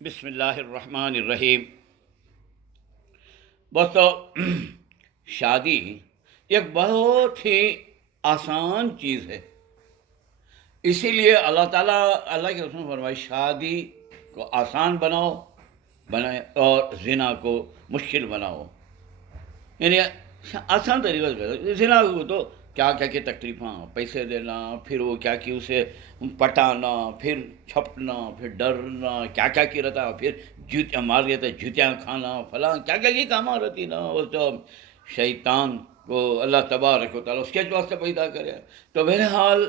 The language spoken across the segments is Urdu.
بسم اللہ الرحمن الرحیم۔ دوستو، شادی ایک بہت ہی آسان چیز ہے، اسی لیے اللہ تعالیٰ اللہ کے رسول نے فرمایا شادی کو آسان بنائے اور زنا کو مشکل بناؤ، یعنی آسان طریقہ سے کرو۔ زنا کو تو کیا کیا کی تکلیفاں، پیسے دینا، پھر وہ کیا کہ اسے پٹانا، پھر چھپنا، پھر ڈرنا، کیا کیا کی رہتا، پھر جوتیاں مار دیتا، جوتیاں کھانا، فلاں کیا کیا کی کام رہتی نا، وہ تو شیطان کو اللہ تبارک و تعالیٰ اس کے واسطے پیدا کرے۔ تو بہرحال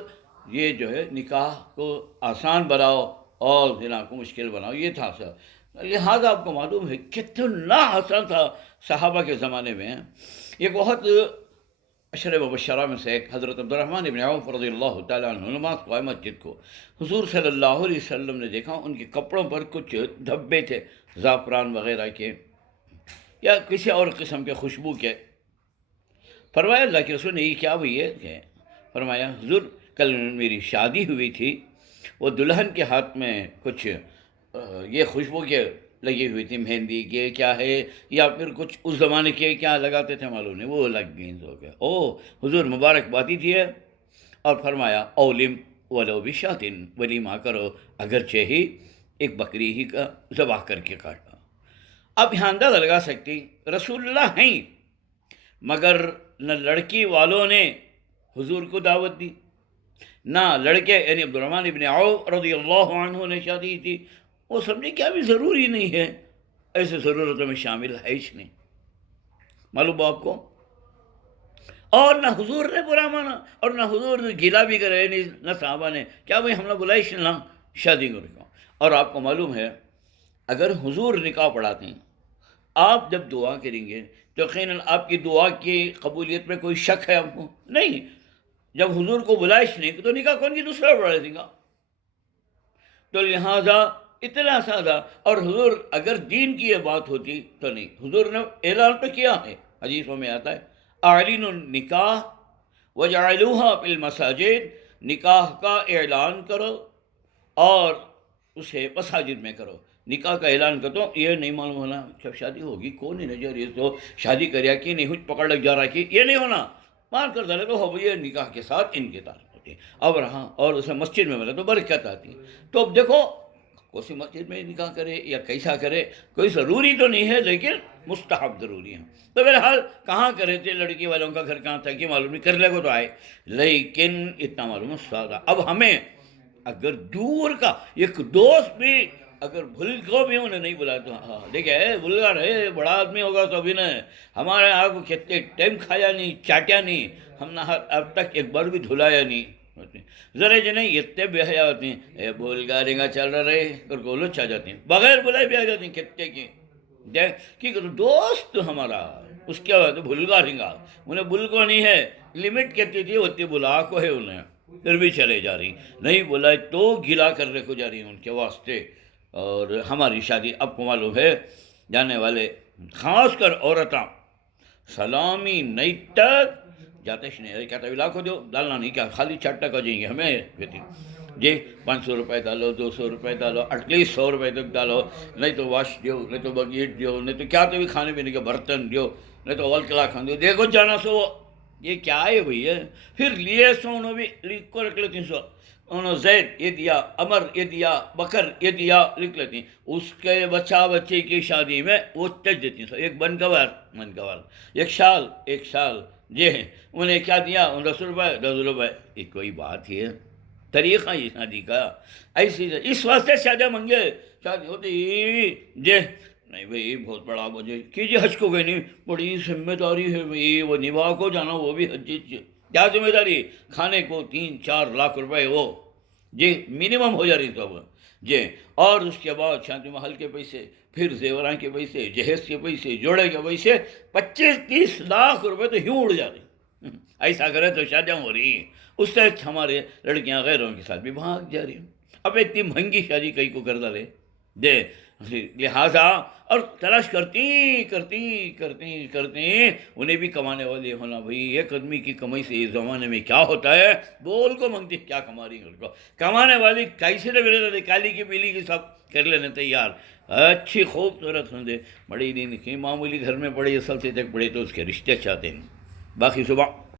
یہ جو ہے نکاح کو آسان بناؤ اور زنا کو مشکل بناؤ، یہ تھا سر۔ لہٰذا آپ کو معلوم ہے کتنا آسان تھا صحابہ کے زمانے میں۔ ایک بہت عشر مبشرہ میں سے ایک حضرت عبدالرحمن ابن عوف رضی اللہ تعالیٰ عنہ نماز کو مسجد کو حضور صلی اللہ علیہ وسلم نے دیکھا، ان کے کپڑوں پر کچھ دھبے تھے زعفران وغیرہ کے یا کسی اور قسم کے خوشبو کے۔ فرمایا اللہ کے رسول نے یہ کیا ہوئی ہے؟ فرمایا حضور کل میری شادی ہوئی تھی، وہ دلہن کے ہاتھ میں کچھ یہ خوشبو کے لگی ہوئی تھی، مہندی کے کیا ہے یا پھر کچھ اس زمانے کے کیا لگاتے تھے معلوم نہیں، وہ لگ گئی ہو گیا۔ او حضور مبارک باتی تھی، اور فرمایا اولم ولو بشاتن، ولیمہ کرو اگرچہ ہی ایک بکری ہی کا ذبح کر کے کاٹا۔ اب یہاں اندازہ لگا سکتی رسول اللہ ہیں، مگر نہ لڑکی والوں نے حضور کو دعوت دی، نہ لڑکے یعنی عبدالرحمن ابن عوف رضی اللہ عنہ نے شادی تھی، وہ سمجھے کہ ابھی ضروری نہیں ہے، ایسے ضرورتوں میں شامل ہے ہی نہیں، معلوم آپ کو۔ اور نہ حضور نے برا مانا اور نہ حضور نے گلا بھی کرے، نہ صحابہ نے کیا بھائی ہم نے بلائی نہ شادی کو رکھا۔ اور آپ کو معلوم ہے اگر حضور نکاح پڑھاتے ہیں، آپ جب دعا کریں گے تو یقیناً آپ کی دعا کی قبولیت میں کوئی شک ہے آپ کو نہیں؟ جب حضور کو بلائش نہیں تو نکاح کون کی دوسرا پڑھا دے گا؟ تو لہذا اتنا سادہ، اور حضور اگر دین کی یہ بات ہوتی تو نہیں، حضور نے اعلان تو کیا ہے، حدیثوں میں آتا ہے اعلنوا النکاح وجعلوها فی المساجد، نکاح کا اعلان کرو اور اسے مساجد میں کرو۔ نکاح کا اعلان کرو، یہ نہیں معلوم ہونا جب شادی ہوگی کون نہیں نظر یہ تو شادی کریا کہ نہیں کچھ پکڑ لگ جا رہا کہ یہ نہیں ہونا، مان کر ڈالے تو ہو یہ نکاح کے ساتھ ان کے تعلق ہوتے ہیں۔ اب رہا اور اسے مسجد میں ملا تو برکت آتی۔ تو اب دیکھو کوئی مسجد میں نکاح کرے یا کیسا کرے کوئی ضروری تو نہیں ہے، لیکن مستحب ضروری ہے۔ تو بہرحال کہاں کرے تھے، لڑکی والوں کا گھر کہاں تھا کہ معلوم نہیں، کر لے کو تو آئے، لیکن اتنا معلوم ہے سادہ۔ اب ہمیں اگر دور کا ایک دوست بھی اگر بھول کو بھی انہیں نہیں بلایا تو ہاں دیکھے بھول گا رہے، بڑا آدمی ہوگا تو ابھی نے ہمارے یہاں کو کتنے ٹائم کھایا نہیں، چاٹیا نہیں، ہم نے اب تک ایک بار بھی دھلایا نہیں ذرا جنہیں اتنے بے حیا ہوتے ہیں، اے بھول گا رنگا چل رہے کر گولو چاہ جاتے ہیں، بغیر بلائے بھی آ جاتے ہیں کتنے کی کی کرو دوست ہمارا، اس کے بعد بھول گا رنگا، انہیں بھول کو نہیں ہے، لمٹ کہتی تھی اتنی بلا کو ہے انہیں، پھر بھی چلے جا رہی، نہیں بلائے تو گلا کرنے کو جا رہی ہیں ان کے واسطے۔ اور ہماری شادی آپ کو معلوم ہے جانے والے خاص کر عورتاں سلامی نہیں تک جاتے نہیں، کہتا لاکھوں دو ڈالنا نہیں، کیا خالی 4 ٹکا جائیں گے ہمیں کہتی جی 500 روپے ڈالو، 200 روپے ڈالو، ایٹ لیسٹ 100 روپے تک ڈالو، نہیں تو واش دیو، نہیں تو بکیٹ دیو، نہیں تو کیا تو بھی کھانے پینے کے برتن دیو، نہیں تو اول کلا کھان دیو، دیکھو جانا سو یہ کیا ہے بھئی ہے۔ پھر لیے سو انہوں بھی لکھ کو رکھ لیتی سو، انہوں زید یہ دیا، عمر یہ دیا، بکر یہ دیا لکھ لیتی، اس کے بچہ بچے کی شادی میں وہ تج دیتی سو، ایک من گوار ایک شال جی انہیں کیا دیا 10 روپے 10 روپے، یہ کوئی بات ہی ہے؟ طریقہ یہ شادی کا ایسی اس واسطے شادی منگے شادی ہوتی جی نہیں بھئی بہت بڑا مجھے کیجیے حج کو گئی نہیں، بڑی ذمہ داری ہے بھئی، وہ نبھا کو جانا وہ بھی حج کیا ذمہ داری، کھانے کو 3-4 لاکھ روپے وہ جی منیمم ہو جا رہی تو اب جی، اور اس کے بعد شادی محل کے پیسے، پھر زیوراں کے پیسے، جہیز کے پیسے، جوڑے کے پیسے 25-30 لاکھ روپے تو یوں اڑ جا رہے، ایسا کرے تو شادیاں ہو رہی ہیں۔ اس سے ہمارے لڑکیاں غیروں کے ساتھ بھی بھاگ جا رہی ہیں، اب اتنی مہنگی شادی کئی کو کر ڈالے دے، لہٰذا اور تلاش کرتی انہیں بھی کمانے والے ہونا بھئی، ایک آدمی کی کمائی سے اس زمانے میں کیا ہوتا ہے، بول کو منگتی کیا کما رہی ہیں، کو کمانے والی کیسے نہ ملے، کالی کی پیلی کی سب کر لینے تیار اچھی خوبصورت ہوں دے بڑی نہیں کہ معمولی گھر میں پڑے اصل سے تک پڑے تو اس کے رشتے چاہتے ہیں باقی صبح